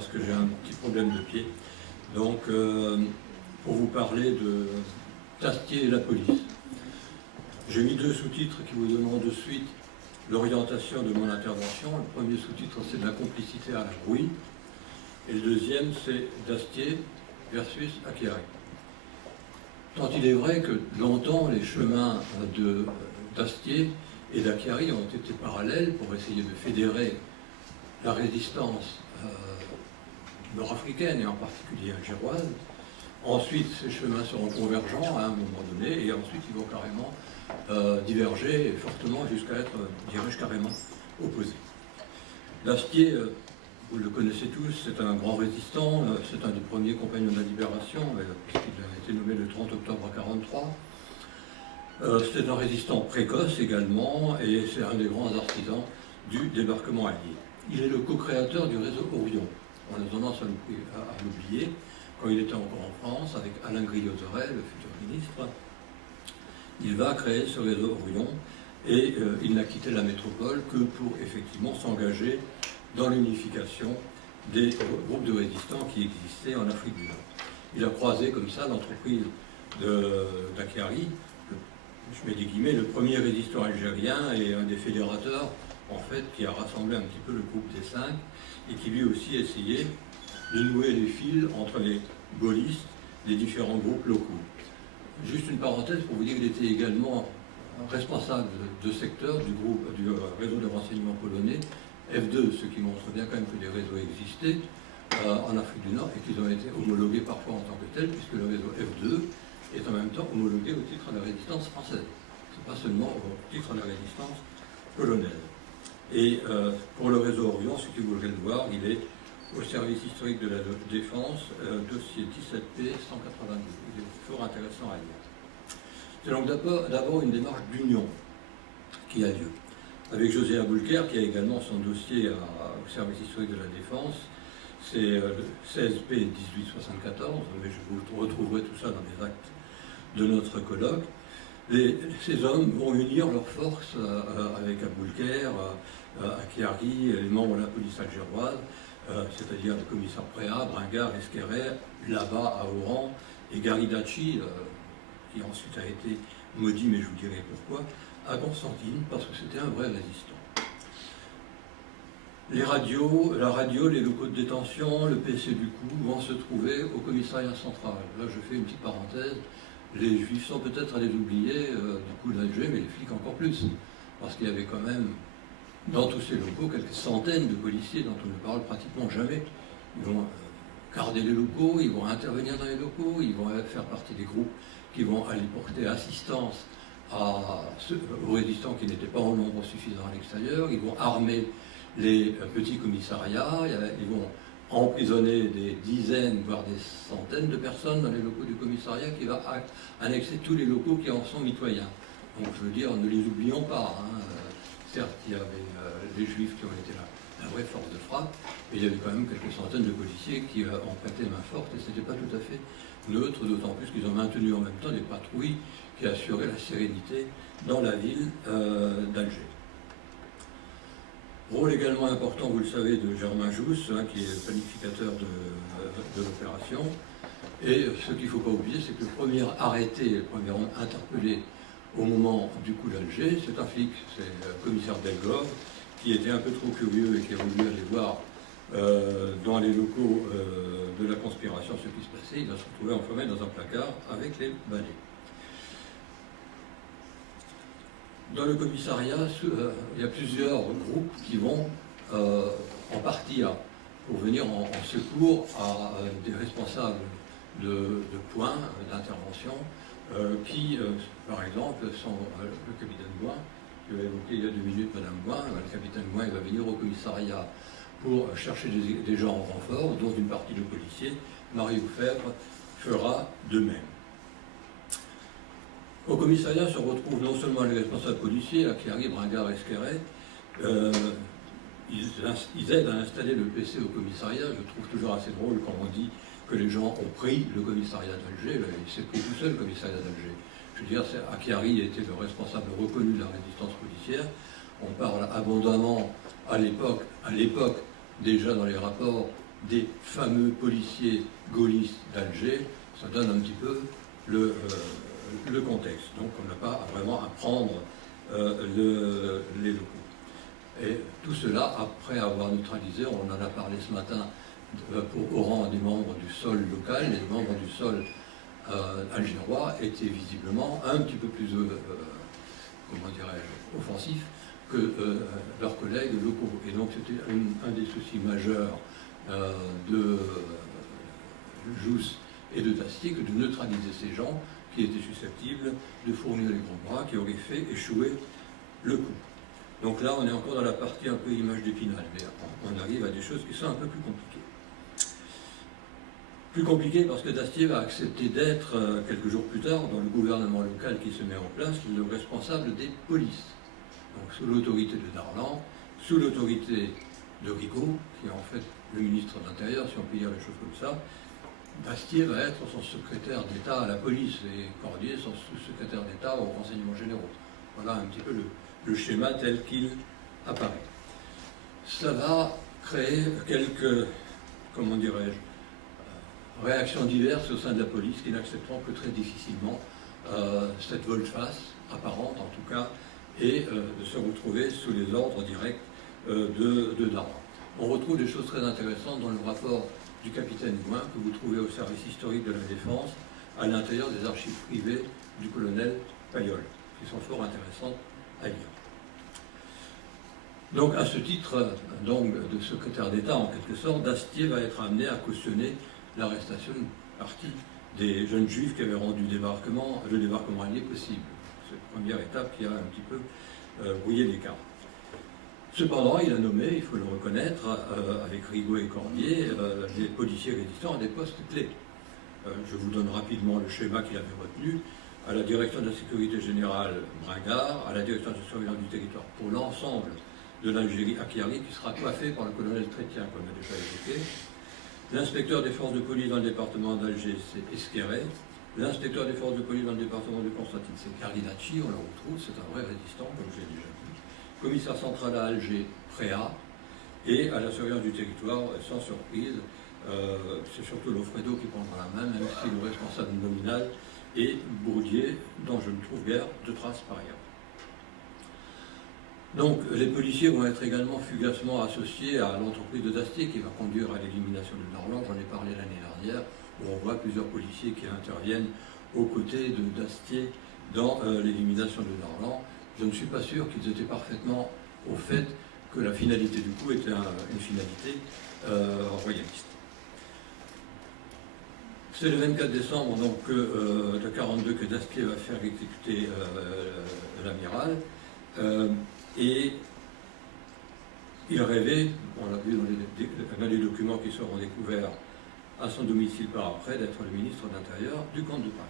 parce que j'ai un petit problème de pied. Donc, pour vous parler de Tastier et la police. J'ai mis 2 sous-titres qui vous donneront de suite l'orientation de mon intervention. Le premier sous-titre, c'est de la complicité à la brouille. Et le deuxième, c'est Tastier versus Acchiari. Tant il est vrai que longtemps, les chemins de Tastier et d'Acchiari ont été parallèles pour essayer de fédérer la résistance nord-africaine et en particulier algéroise. Ensuite, ces chemins seront convergents à un moment donné et ensuite ils vont carrément diverger fortement jusqu'à être, dirais-je, carrément opposés. Tastier, vous le connaissez tous, c'est un grand résistant, c'est un des premiers compagnons de la libération, puisqu'il a été nommé le 30 octobre 1943. C'est un résistant précoce également, et c'est un des grands artisans du débarquement allié. Il est le co-créateur du réseau Orion. On a tendance à l'oublier. Quand il était encore en France, avec Alain Grillotteret, le futur ministre, il va créer ce réseau Orion, et il n'a quitté la métropole que pour effectivement s'engager dans l'unification des groupes de résistants qui existaient en Afrique du Nord. Il a croisé comme ça l'entreprise d'Acchiari, je mets des guillemets, le premier résistant algérien et un des fédérateurs, en fait, qui a rassemblé un petit peu le groupe des 5 et qui lui aussi essayait de nouer les fils entre les gaullistes des différents groupes locaux. Juste une parenthèse pour vous dire qu'il était également responsable de secteur du réseau de renseignement polonais F2, ce qui montre bien quand même que des réseaux existaient en Afrique du Nord et qu'ils ont été homologués parfois en tant que tels, puisque le réseau F2 est en même temps homologué au titre de la résistance française. Ce n'est pas seulement au titre de la résistance polonaise. Et pour le réseau Orion, ce qui vous voudrez le voir, il est au service historique de la défense, dossier 17P 182. Il est fort intéressant à lire. C'est donc d'abord une démarche d'union qui a lieu. Avec José Aboulker, qui a également son dossier au service historique de la défense, c'est le 16P 1874, mais je vous retrouverai tout ça dans les actes de notre colloque. Ces hommes vont unir leurs forces avec Aboulker, Acchiari, les membres de la police algéroise, c'est-à-dire le commissaire Préat, Bringard, Esquerrer, là-bas à Oran, et Garidacci, qui ensuite a été maudit, mais je vous dirai pourquoi, à Constantine, parce que c'était un vrai résistant. La radio, les locaux de détention, le PC du coup vont se trouver au commissariat central. Là, je fais une petite parenthèse. Les juifs sont peut-être à les oublier du coup d'Alger, mais les flics encore plus. Parce qu'il y avait quand même, dans tous ces locaux, quelques centaines de policiers dont on ne parle pratiquement jamais. Ils vont garder les locaux, ils vont intervenir dans les locaux, ils vont faire partie des groupes qui vont aller porter assistance aux résistants qui n'étaient pas en nombre suffisant à l'extérieur, ils vont armer les petits commissariats, ils vont emprisonner des dizaines, voire des centaines de personnes dans les locaux du commissariat qui va annexer tous les locaux qui en sont mitoyens. Donc je veux dire, ne les oublions pas. Certes, il y avait les juifs qui ont été la vraie force de frappe, mais il y avait quand même quelques centaines de policiers qui ont prêté main forte et ce n'était pas tout à fait neutre, d'autant plus qu'ils ont maintenu en même temps des patrouilles qui assuraient la sérénité dans la ville d'Alger. Rôle également important, vous le savez, de Germain Jousse, qui est le planificateur de l'opération. Et ce qu'il ne faut pas oublier, c'est que le premier arrêté, le premier interpellé au moment du coup d'Alger, c'est un flic, c'est le commissaire Delgove, qui était un peu trop curieux et qui a voulu aller voir dans les locaux de la conspiration ce qui se passait. Il va se retrouver enfermé dans un placard avec les balais. Dans le commissariat, il y a plusieurs groupes qui vont en partir pour venir en secours à des responsables de points d'intervention qui, par exemple, sont le capitaine Gouin, que j'ai évoqué il y a 2 minutes, Madame Gouin. Le capitaine Gouin va venir au commissariat pour chercher des gens en renfort, dont une partie de policiers. Marie Oufèvre fera de même. Au commissariat se retrouvent non seulement les responsables policiers, Acchiari, Bringard, Esquerret, ils aident à installer le PC au commissariat. Je trouve toujours assez drôle quand on dit que les gens ont pris le commissariat d'Alger. Il s'est pris tout seul, le commissariat d'Alger. Je veux dire, Acchiari était le responsable reconnu de la résistance policière. On parle abondamment à l'époque déjà dans les rapports des fameux policiers gaullistes d'Alger. Ça donne un petit peu le contexte. Donc on n'a pas vraiment à prendre les locaux. Et tout cela, après avoir neutralisé, on en a parlé ce matin, au rang des membres du sol local, les membres du sol algérois étaient visiblement un petit peu plus, comment dirais-je, offensifs que leurs collègues locaux. Et donc c'était un des soucis majeurs de Jousse et de Dastier que de neutraliser ces gens qui étaient susceptibles de fournir les gros bras, qui auraient fait échouer le coup. Donc là, on est encore dans la partie un peu image d'Épinal, mais on arrive à des choses qui sont un peu plus compliquées. Plus compliqué parce que Dastier va accepter d'être, quelques jours plus tard, dans le gouvernement local qui se met en place, le responsable des polices. Donc sous l'autorité de Darlan, sous l'autorité de Rigaud, qui est en fait le ministre de l'Intérieur, si on peut dire les choses comme ça. Dastier va être son secrétaire d'État à la police et Cordier son sous-secrétaire d'État aux renseignements généraux. Voilà un petit peu le schéma tel qu'il apparaît. Ça va créer quelques, comment dirais-je, réactions diverses au sein de la police qui n'accepteront que très difficilement cette volte-face apparente en tout cas et de se retrouver sous les ordres directs de Darlan. On retrouve des choses très intéressantes dans le rapport du capitaine Gouin que vous trouvez au service historique de la Défense à l'intérieur des archives privées du colonel Payol, qui sont fort intéressantes à lire. Donc à ce titre donc, de secrétaire d'État en quelque sorte, Dastier va être amené à cautionner l'arrestation d'une partie des jeunes juifs qui avaient rendu le débarquement allié possible. C'est la première étape qui a un petit peu brouillé les cartes. Cependant, il a nommé, il faut le reconnaître, avec Rigaud et Cordier, les policiers résistants à des postes clés. Je vous donne rapidement le schéma qu'il avait retenu. À la direction de la sécurité générale, Bringard, à la direction de surveillance du territoire pour l'ensemble de l'Algérie, Akiari, qui sera coiffé par le colonel Chrétien, comme on a déjà évoqué. L'inspecteur des forces de police dans le département d'Alger, c'est Esquerret. L'inspecteur des forces de police dans le département de Constantine, c'est Carlinacci, on le retrouve, c'est un vrai résistant, comme j'ai déjà dit. Commissaire central à Alger, Préa, et à la surveillance du territoire, sans surprise, c'est surtout Lofredo qui prendra la main, même si le responsable nominal est Bourdier, dont je ne trouve guère de traces par ailleurs. Donc les policiers vont être également fugacement associés à l'entreprise de Dastier qui va conduire à l'élimination de Darlan, j'en ai parlé l'année dernière, où on voit plusieurs policiers qui interviennent aux côtés de Dastier dans l'élimination de Darlan. Je ne suis pas sûr qu'ils étaient parfaitement au fait que la finalité du coup était une finalité royaliste. C'est le 24 décembre donc, de 1942 que Dastier va faire exécuter l'amiral. Et il rêvait, on l'a vu dans les documents qui seront découverts à son domicile par après, d'être le ministre de l'Intérieur du comte de Paris.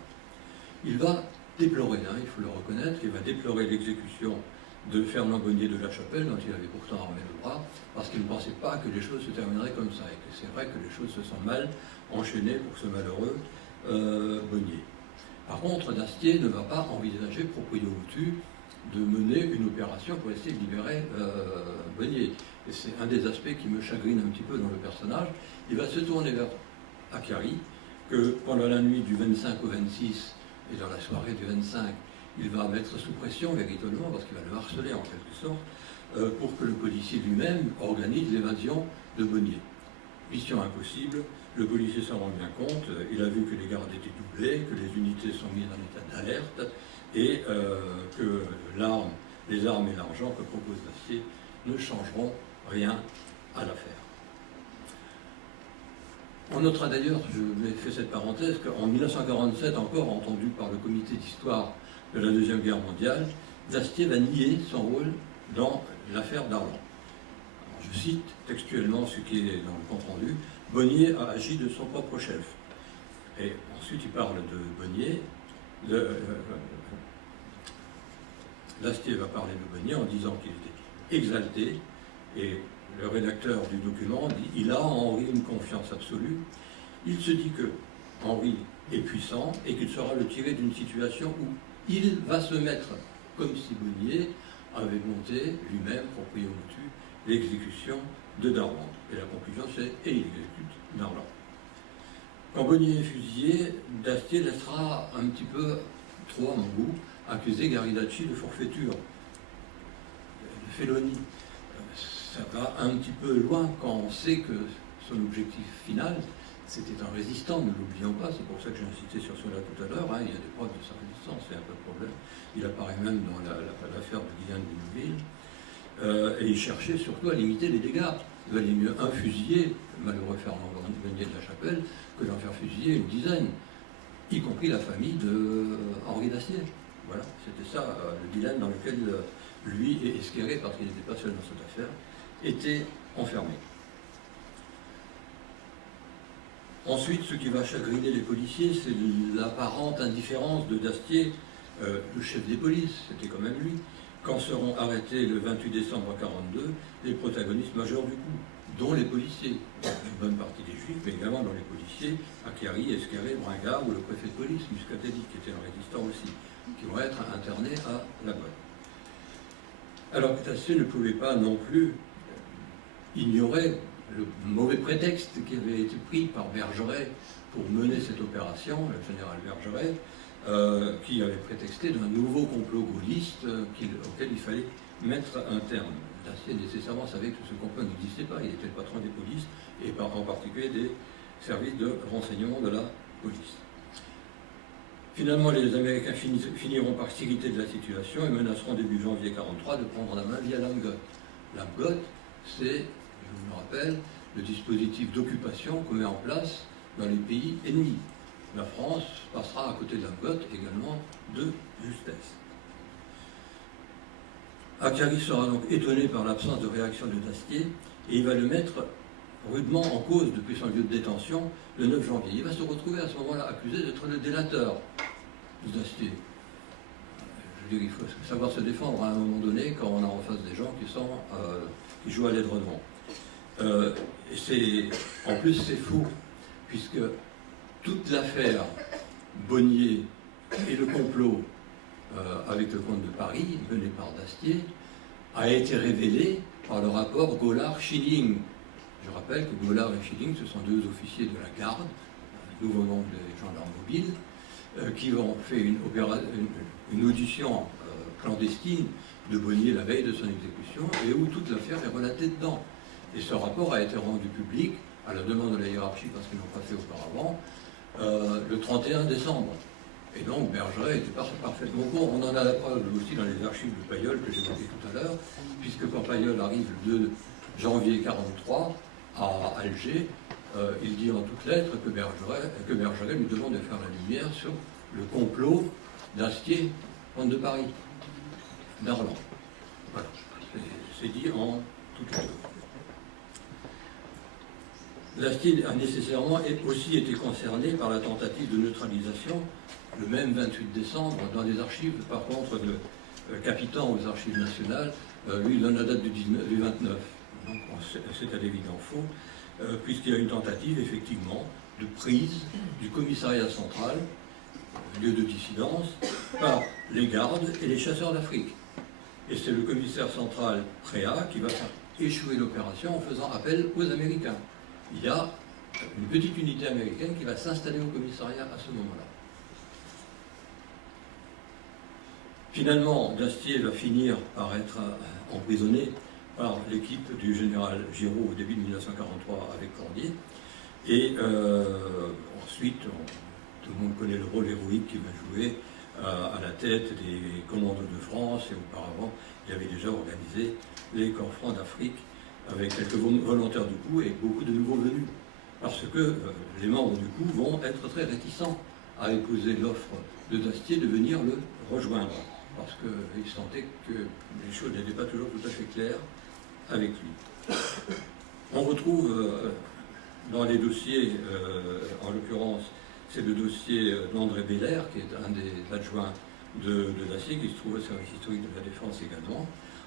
Il va déplorer, il faut le reconnaître, il va déplorer l'exécution de Fernand Bonnier de la Chapelle, dont il avait pourtant armé le bras, parce qu'il ne pensait pas que les choses se termineraient comme ça, et que c'est vrai que les choses se sont mal enchaînées pour ce malheureux Bonnier. Par contre, Dastier ne va pas envisager proprio motu de mener une opération pour essayer de libérer Bonnier. Et c'est un des aspects qui me chagrine un petit peu dans le personnage. Il va se tourner vers Akiari, que pendant la nuit du 25 au 26, et dans la soirée du 25, il va mettre sous pression véritablement, parce qu'il va le harceler en quelque sorte, pour que le policier lui-même organise l'évasion de Bonnier. Mission impossible, le policier s'en rend bien compte, il a vu que les gardes étaient doublés, que les unités sont mises en état d'alerte, et que les armes et l'argent que propose Dastier ne changeront rien à l'affaire. On notera d'ailleurs, je vais faire cette parenthèse, qu'en 1947, encore entendu par le comité d'histoire de la Deuxième Guerre mondiale, Dastier va nier son rôle dans l'affaire Darlan. Je cite textuellement ce qui est dans le compte-rendu, « Bonnier a agi de son propre chef ». Et ensuite il parle de Bonnier, Dastier va parler de Bonnier en disant qu'il était exalté, et le rédacteur du document dit « Il a en Henri une confiance absolue. Il se dit que Henri est puissant et qu'il saura le tirer d'une situation où il va se mettre comme si Bonnier avait monté lui-même, proprio motu, l'exécution de Darlan. Et la conclusion, c'est « et il exécute Darlan ». Quand Bonnier est fusillé, Dastier laissera un petit peu, trop à mon goût, accuser Garidacci de forfaiture, de félonie. Ça va un petit peu loin quand on sait que son objectif final, c'était un résistant, ne l'oublions pas, c'est pour ça que j'ai insisté sur cela tout à l'heure, hein, il y a des preuves de sa résistance, c'est un peu de problème. Il apparaît même dans l'affaire de Guyane de Neuville, et il cherchait surtout à limiter les dégâts. Il valait mieux un fusillé, le malheureux Fernand Grenier de la Chapelle, que d'en faire fusiller une dizaine, y compris la famille de Henri Dastier. Voilà, c'était ça le dilemme dans lequel lui et Esquerré, parce qu'il n'était pas seul dans cette affaire, étaient enfermés. Ensuite, ce qui va chagriner les policiers, c'est l'apparente indifférence de Dastier, le chef des polices, c'était quand même lui, quand seront arrêtés le 28 décembre 1942 les protagonistes majeurs du coup, dont les policiers, une bonne partie des juifs, mais également dans les policiers, Acquerie, Esquerré, Bringard ou le préfet de police, Muscatelli, qui était un résistant aussi, qui vont être internés à la Botte. Alors que Dastier ne pouvait pas non plus ignorer le mauvais prétexte qui avait été pris par Bergeret pour mener cette opération, le général Bergeret, qui avait prétexté d'un nouveau complot gaulliste auquel il fallait mettre un terme. Dastier nécessairement savait que ce complot n'existait pas, il était le patron des polices, et en particulier des services de renseignement de la police. Finalement, les Américains finiront par s'irriter de la situation et menaceront début janvier 1943 de prendre la main via l'AMGOT. L'AMGOT, c'est, je vous le rappelle, le dispositif d'occupation qu'on met en place dans les pays ennemis. La France passera à côté de l'AMGOT également de justesse. Acquerie sera donc étonné par l'absence de réaction de Dastier et il va le mettre rudement en cause depuis son lieu de détention le 9 janvier. Il va se retrouver à ce moment-là accusé d'être le délateur de Dastier. Je veux dire, il faut savoir se défendre à un moment donné quand on a en face des gens qui jouent à l'aide-redement. En plus, c'est faux, puisque toute l'affaire Bonnier et le complot avec le comte de Paris, mené par Dastier, a été révélée par le rapport Gaulard-Schilling. Je rappelle que Gaulard et Schilling, ce sont deux officiers de la garde, nouveau nom des gendarmes mobiles, qui ont fait une audition clandestine de Bonnier la veille de son exécution, et où toute l'affaire est relatée dedans. Et ce rapport a été rendu public, à la demande de la hiérarchie, parce qu'ils l'ont pas fait auparavant, le 31 décembre. Et donc Bergeret était parfaitement au courant. On en a la preuve aussi dans les archives de Pailleul que j'évoquais tout à l'heure, puisque quand Pailleul arrive le 2 janvier 1943 à Alger, il dit en toutes lettres que Bergeret lui demande de faire la lumière sur le complot d'Astier, comte de Paris, Darlan. Voilà, c'est dit en toutes lettres. Dastier a nécessairement aussi été concerné par la tentative de neutralisation le même 28 décembre dans les archives, par contre, de Capitan aux archives nationales. Lui, il donne la date du 29. Donc c'est à l'évident faux, puisqu'il y a une tentative, effectivement, de prise du commissariat central, lieu de dissidence, par les gardes et les chasseurs d'Afrique. Et c'est le commissaire central Préat qui va faire échouer l'opération en faisant appel aux Américains. Il y a une petite unité américaine qui va s'installer au commissariat à ce moment-là. Finalement, Dastier va finir par être emprisonné par l'équipe du général Giraud au début de 1943 avec Cordier. Et ensuite, tout le monde connaît le rôle héroïque qu'il va jouer à la tête des commandos de France, et auparavant, il avait déjà organisé les corps francs d'Afrique avec quelques volontaires du coup et beaucoup de nouveaux venus. Parce que les membres du coup vont être très réticents à épouser l'offre de Dastier de venir le rejoindre, parce qu'ils sentaient que les choses n'étaient pas toujours tout à fait claires avec lui. On retrouve dans les dossiers, en l'occurrence, c'est le dossier d'André Belair, qui est un des adjoints de Dastier, qui se trouve au service historique de la Défense également.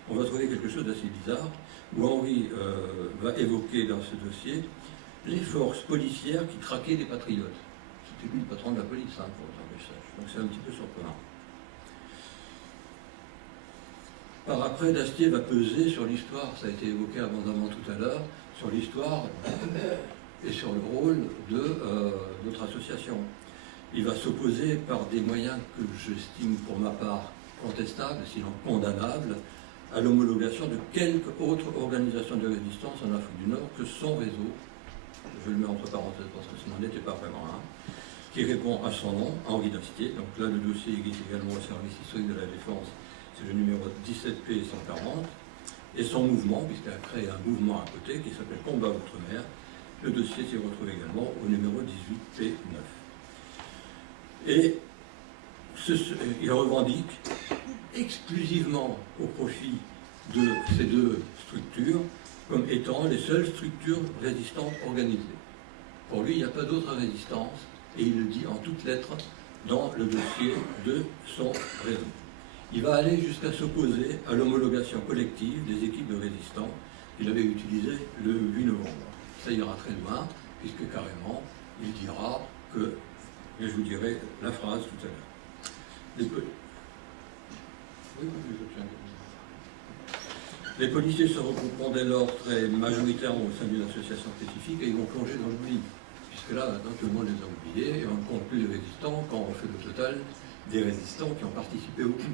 On va trouver quelque chose d'assez bizarre, où Henri va évoquer dans ce dossier les forces policières qui traquaient les patriotes. C'était lui le patron de la police, hein, pour autant que je sache. Donc c'est un petit peu surprenant. Par après, Dastier va peser sur l'histoire, ça a été évoqué abondamment tout à l'heure, sur l'histoire et sur le rôle de notre association. Il va s'opposer par des moyens que j'estime pour ma part contestables, sinon condamnables, à l'homologation de quelque autre organisation de résistance en Afrique du Nord que son réseau, je le mets entre parenthèses parce que ce n'en était pas vraiment un, qui répond à son nom, Henri Dastier. Donc là, le dossier existe également au service historique de la Défense, c'est le numéro 17P 140, et son mouvement, puisqu'il a créé un mouvement à côté qui s'appelle Combat Outre-mer. Le dossier s'y retrouve également au numéro 18P9. Et il revendique exclusivement au profit de ces deux structures comme étant les seules structures résistantes organisées. Pour lui, il n'y a pas d'autre résistance, et il le dit en toutes lettres dans le dossier de son réseau. Il va aller jusqu'à s'opposer à l'homologation collective des équipes de résistants qu'il avait utilisées le 8 novembre. Ça ira très loin, puisque carrément, il dira que, et je vous dirai la phrase tout à l'heure. Les policiers se regrouperont dès lors très majoritairement au sein d'une association spécifique et ils vont plonger dans l'oubli. Puisque là, maintenant, tout le monde les a oubliés et on ne compte plus les résistants quand on fait le total des résistants qui ont participé au coup.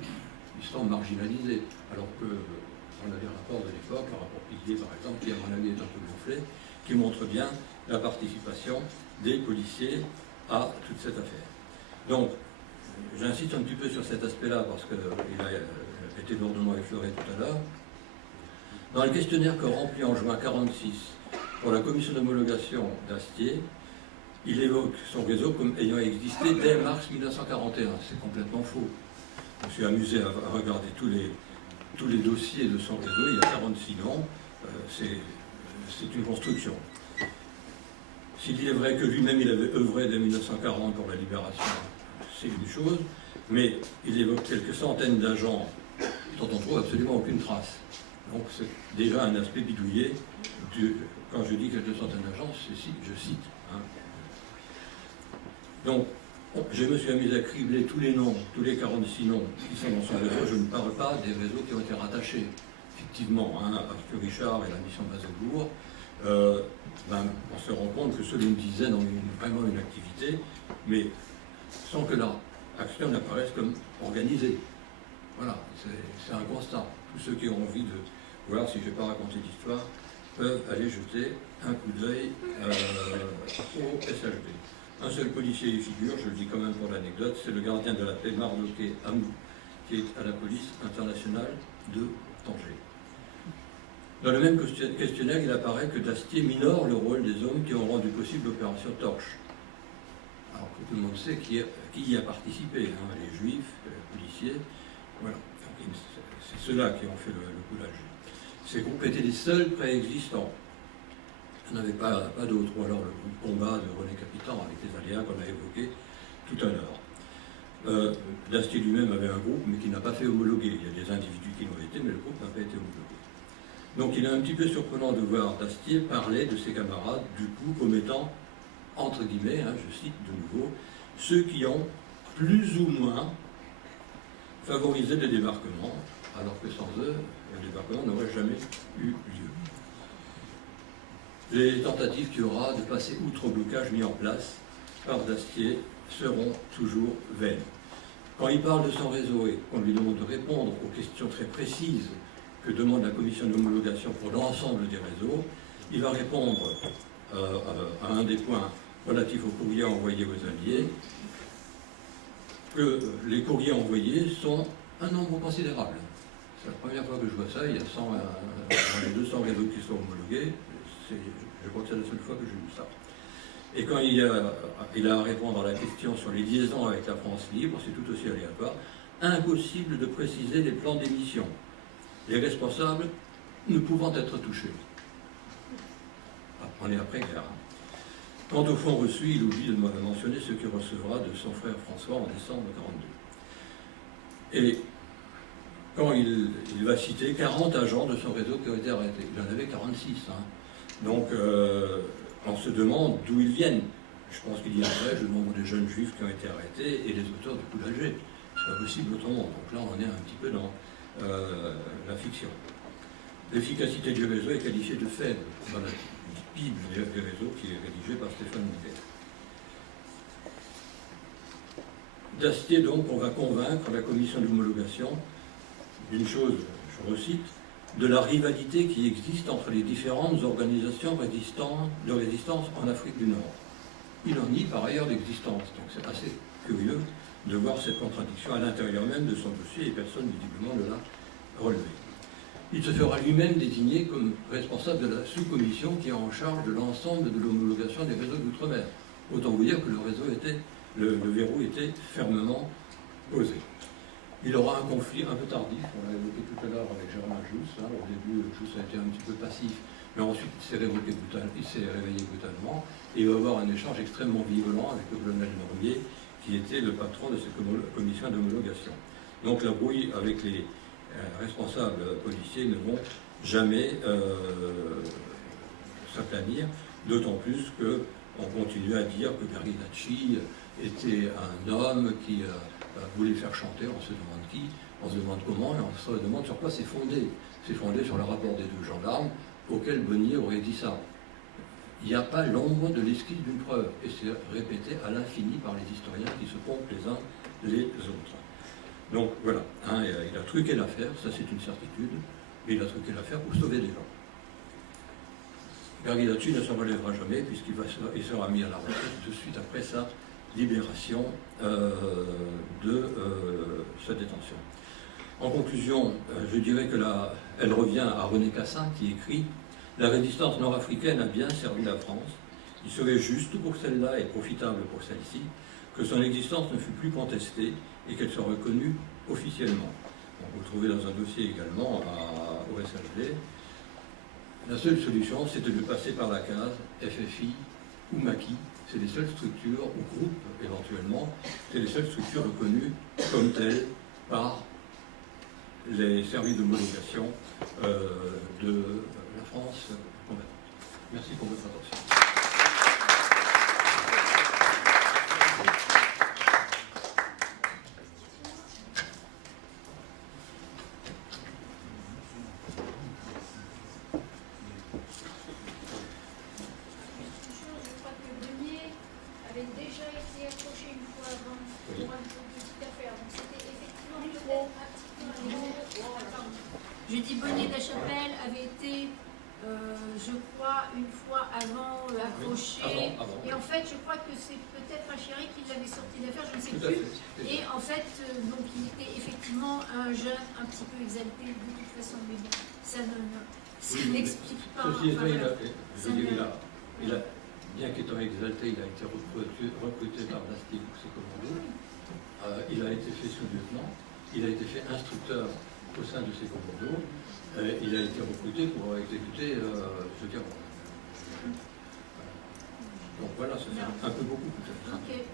Ils sont marginalisés. Alors que on a des rapports de l'époque, le rapport Piguet par exemple, qui à mon avis est un peu gonflé, qui montre bien la participation des policiers à toute cette affaire. Donc, j'insiste un petit peu sur cet aspect-là parce qu'il a été lourdement effleuré tout à l'heure. Dans le questionnaire que remplit en juin 1946 pour la commission d'homologation d'Astier, il évoque son réseau comme ayant existé dès mars 1941. C'est complètement faux. Je me suis amusé à regarder tous les dossiers de son réseau. Il y a 46 noms. C'est une construction. S'il est vrai que lui-même il avait œuvré dès 1940 pour la libération, c'est une chose, mais il évoque quelques centaines d'agents dont on ne trouve absolument aucune trace. Donc c'est déjà un aspect bidouillé. Quand je dis quelques centaines d'agents, je cite. Hein. Donc, je me suis amusé à cribler tous les noms, tous les 46 noms qui sont dans son réseau. Je ne parle pas des réseaux qui ont été rattachés. Effectivement, hein, Arthur Richard et la mission Baselbourg, on se rend compte que seuls une dizaine ont vraiment une activité, mais sans que leur action n'apparaisse comme organisée. Voilà, c'est un constat. Tous ceux qui ont envie de voir si je n'ai pas raconté l'histoire peuvent aller jeter un coup d'œil au SHB. Un seul policier y figure, je le dis quand même pour l'anecdote, c'est le gardien de la paix Mardoké Amou, qui est à la police internationale de Tanger. Dans le même questionnaire, il apparaît que Dastier minore le rôle des hommes qui ont rendu possible l'opération Torche. Alors que tout le monde sait qui y a participé, hein, les juifs, les policiers, voilà. C'est ceux-là qui ont fait le coup d'Alger. Ces groupes étaient les seuls préexistants. Il n'y en avait pas d'autres, ou alors le groupe combat de René Capitan avec les aléas qu'on a évoqués tout à l'heure. Dastier lui-même avait un groupe, mais qui n'a pas fait homologuer. Il y a des individus qui l'ont été, mais le groupe n'a pas été homologué. Donc il est un petit peu surprenant de voir Dastier parler de ses camarades, du coup, comme étant, entre guillemets, hein, je cite de nouveau, ceux qui ont plus ou moins favorisé le débarquement, alors que sans eux, le débarquement n'aurait jamais eu lieu. Les tentatives qu'il y aura de passer outre au blocage mis en place par Dastier seront toujours vaines. Quand il parle de son réseau et qu'on lui demande de répondre aux questions très précises que demande la commission d'homologation pour l'ensemble des réseaux, il va répondre à un des points relatifs aux courriers envoyés aux Alliés, que les courriers envoyés sont un nombre considérable. C'est la première fois que je vois ça, il y a 200 réseaux qui sont homologués, je crois que c'est la seule fois que j'ai vu ça. Et quand il a à répondre à la question sur les liaisons avec la France libre, c'est tout aussi aléatoire, impossible de préciser les plans d'émission, les responsables ne pouvant être touchés. On est après-guerre. Quant au fonds reçu, il oublie de mentionner ce qu'il recevra de son frère François en décembre 1942. Et quand il va citer 40 agents de son réseau qui ont été arrêtés. Il en avait 46. Hein. Donc, on se demande d'où ils viennent. Je pense qu'il y a le nombre de jeunes juifs qui ont été arrêtés et les auteurs du coup d'Alger. C'est pas possible autrement. Donc là, on est un petit peu dans la fiction. L'efficacité du réseau est qualifiée de faible dans la Bible des réseaux qui est rédigée par Stéphane Miguel. Dastier, donc, on va convaincre la commission d'homologation d'une chose, je recite, de la rivalité qui existe entre les différentes organisations de résistance en Afrique du Nord. Il en nie par ailleurs l'existence, donc c'est assez curieux de voir cette contradiction à l'intérieur même de son dossier et personne visiblement ne l'a relevé. Il se fera lui-même désigner comme responsable de la sous-commission qui est en charge de l'ensemble de l'homologation des réseaux d'outre-mer. Autant vous dire que le verrou était fermement posé. Il aura un conflit un peu tardif, on l'a évoqué tout à l'heure avec Germain Jousse. Au début, Jousse a été un petit peu passif, mais ensuite il s'est réveillé brutalement, et il va y avoir un échange extrêmement violent avec le colonel Normier, qui était le patron de cette commission d'homologation. Donc la brouille avec les responsables policiers ne vont jamais s'aplanir, d'autant plus qu'on continue à dire que Garibaldi était un homme qui voulait faire chanter, on se demande qui, on se demande comment, et on se demande sur quoi c'est fondé. C'est fondé sur le rapport des deux gendarmes, auquel Bonnier aurait dit ça. Il n'y a pas l'ombre de l'esquisse d'une preuve, et c'est répété à l'infini par les historiens qui se pompent les uns les autres. Donc voilà, hein, il a truqué l'affaire, ça c'est une certitude, mais il a truqué l'affaire pour sauver des gens. Garibaldi ne s'en relèvera jamais, puisqu'il sera mis à la retraite de suite après sa libération de sa détention. En conclusion, je dirais que elle revient à René Cassin qui écrit « La résistance nord-africaine a bien servi la France. Il serait juste pour celle-là et profitable pour celle-ci que son existence ne fut plus contestée et qu'elle soit reconnue officiellement. » Vous le trouvez dans un dossier également au SHD. La seule solution, c'était de passer par la case FFI ou Maquis. C'est les seules structures, ou groupes éventuellement, c'est les seules structures reconnues comme telles par les services d'homologation de la France combattante. Merci pour votre attention. Je dis Bonnier de la Chapelle avait été, je crois, une fois avant accroché. Avant. Et en fait, je crois que c'est peut-être Chéri qui l'avait sorti d'affaire, je ne sais plus. Et en fait, donc il était effectivement un jeune un petit peu exalté de toute façon, mais bon, ça n'explique pas. Ceci étant, bien qu'étant exalté, il a été recruté par Dastier pour ses commandos. Il a été fait sous-lieutenant, il a été fait instructeur au sein de ses commandos, il a été recruté pour exécuter ce terrain. Donc voilà, ça fait un peu beaucoup peut-être. Okay.